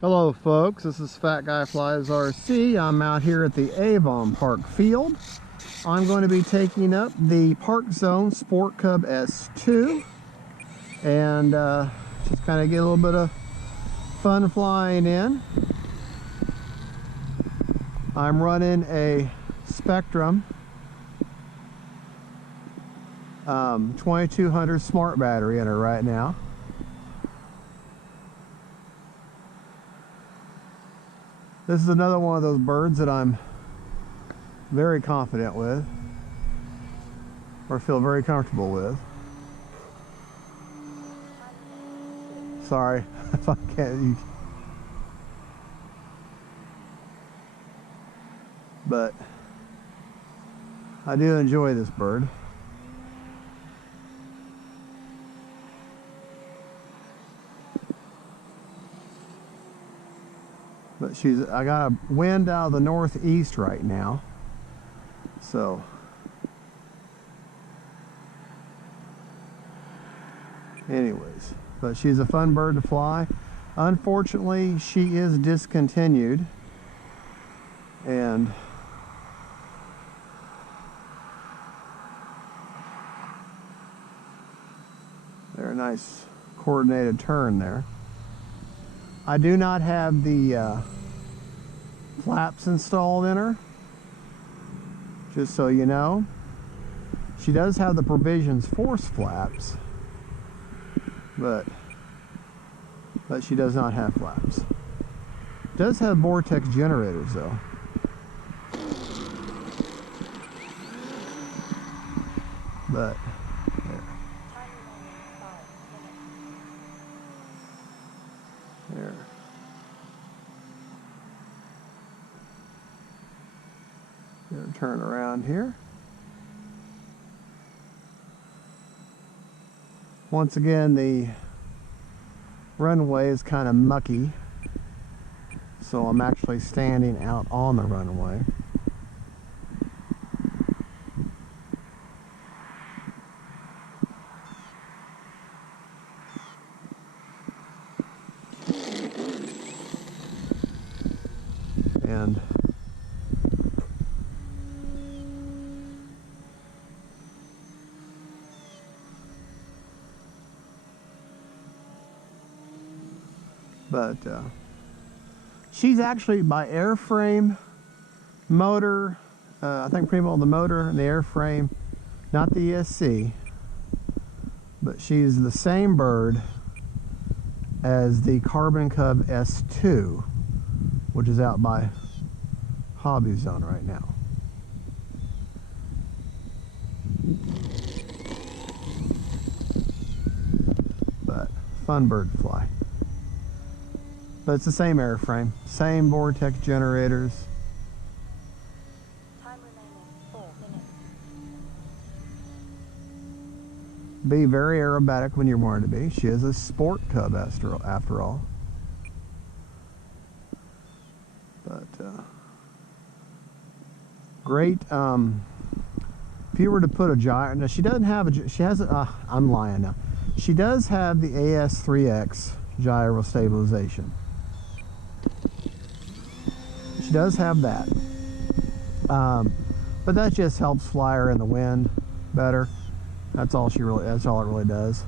Hello folks, this is Fat Guy Flies RC. I'm out here at the Avon Park field. I'm going to be taking up the Parkzone Sport Cub S2 and just kind of get a little bit of fun flying in. I'm running a Spektrum 2200 smart battery in her right now. This is another one of those birds that I'm very confident with, or feel very comfortable with. Sorry if I can't. But I do enjoy this bird. But I got a wind out of the northeast right now, so anyways, but she's a fun bird to fly. Unfortunately, she is discontinued, and there's a nice coordinated turn there. I do not have the flaps installed in her, just so you know. She does have the Provisions Force flaps, but she does not have flaps. Does have vortex generators though. But there. Gonna turn around here. Once again, the runway is kind of mucky, so I'm actually standing out on the runway. And but she's actually by airframe, motor, I think pretty well the motor and the airframe, not the ESC, but she's the same bird as the Carbon Cub S2, which is out by Hobby Zone right now. But fun bird to fly. But it's the same airframe, same vortex generators. Time remaining 4 minutes. Be very aerobatic when you're wanting to be. She is a sport cub after all. But great. If you were to put a gyro, now she doesn't have a. She has a. I'm lying now. She does have the AS3X gyro stabilization. She does have that, but that just helps fly her in the wind better. That's all it really does.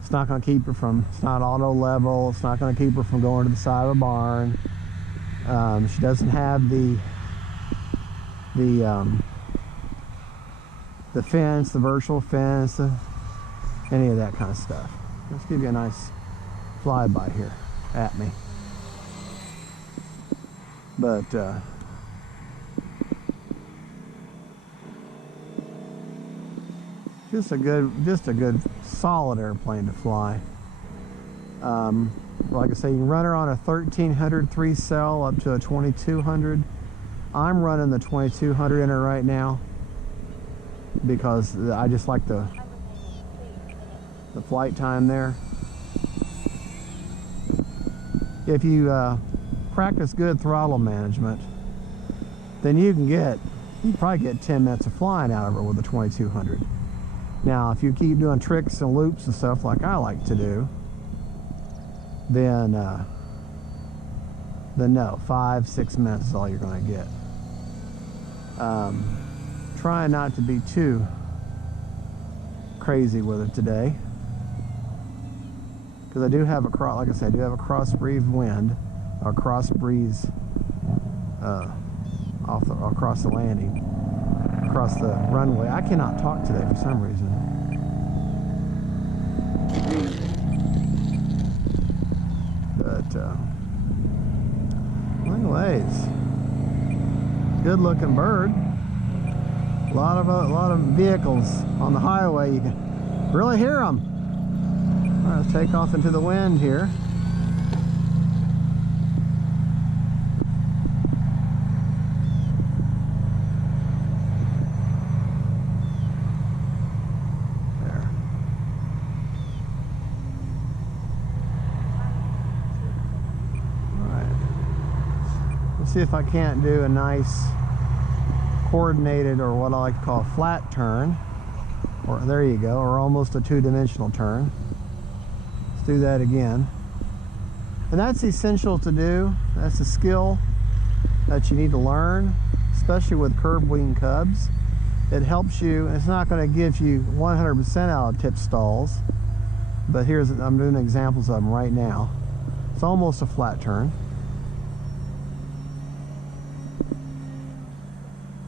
It's not going to keep her from. It's not auto level. It's not going to keep her from going to the side of a barn. She doesn't have the fence, the virtual fence, any of that kind of stuff. Let's give you a nice flyby here at me. But just a good solid airplane to fly. Like I say, you can run her on a 1300 3-cell up to a 2200. I'm running the 2200 in her right now because I just like the flight time there. If you practice good throttle management, then you can probably get 10 minutes of flying out of her with a 2200. Now, if you keep doing tricks and loops and stuff like I like to do, then then no, 5-6 minutes is all you're going to get. Trying not to be too crazy with it today, because I do have like I said, I do have a cross breeze wind, or cross breeze across the landing, across the runway. I cannot talk today for some reason. But anyways, good looking bird. A lot of vehicles on the highway. You can really hear them. All right, let's take off into the wind here. There. All right. Let's see if I can't do a nice coordinated, or what I like to call a flat turn, or there you go, or almost a two-dimensional turn. Let's do that again. And that's essential to do. That's a skill that you need to learn, especially with curved wing cubs. It helps you. It's not going to give you 100% out of tip stalls, but I'm doing examples of them right now. It's almost a flat turn.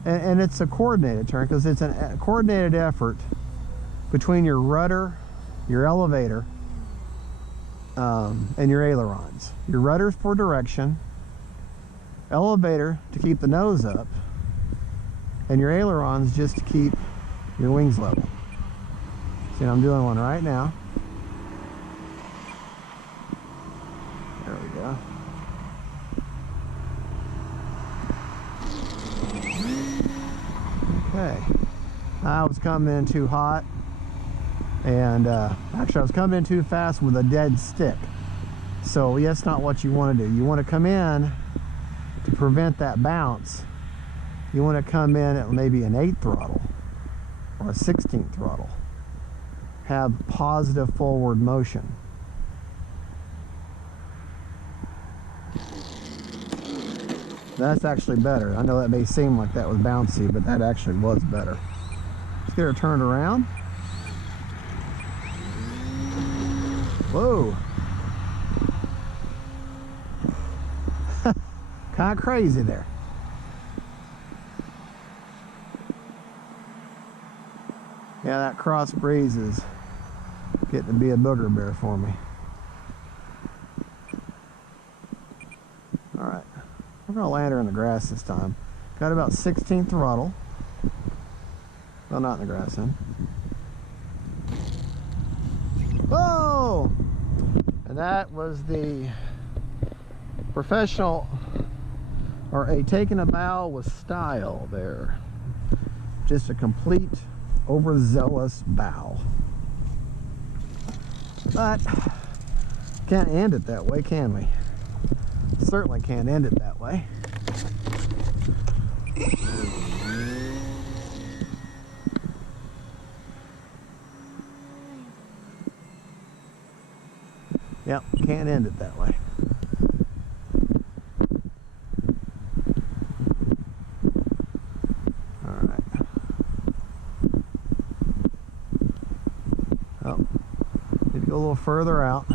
And it's a coordinated turn, because it's a coordinated effort between your rudder, your elevator, and your ailerons. Your rudder's for direction, elevator to keep the nose up, and your ailerons just to keep your wings level. See, I'm doing one right now. There we go. Okay, I was coming in too hot, and actually I was coming in too fast with a dead stick. So that's not what you want to do. You want to come in to prevent that bounce. You want to come in at maybe an 8th throttle or a 16th throttle. Have positive forward motion. That's actually better. I know that may seem like that was bouncy, but that actually was better. Let's get her turned around. Whoa. Kind of crazy there. Yeah, that cross breeze is getting to be a booger bear for me. All right. We're going to land her in the grass this time. Got about 16th throttle. Well, not in the grass then. Whoa! And that was the professional, or a taking a bow with style there. Just a complete overzealous bow. But can't end it that way, can we? Certainly can't end it that way. Yep, can't end it that way. All right. Oh, need to go a little further out.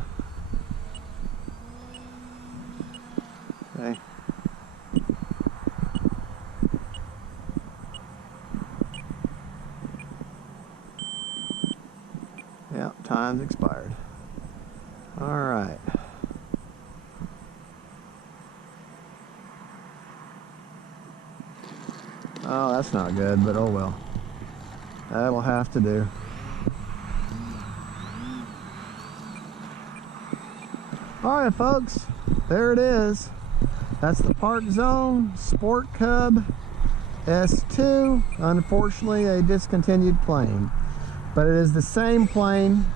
Okay. Yep, time's expired. All right. Oh, that's not good, but oh well. That'll have to do. All right, folks, there it is. That's the Parkzone Sport Cub S2. Unfortunately, a discontinued plane, but it is the same plane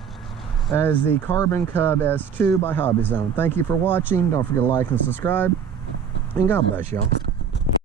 as the Carbon Cub S2 by Hobby Zone. Thank you for watching. Don't forget to like and subscribe, and God bless y'all.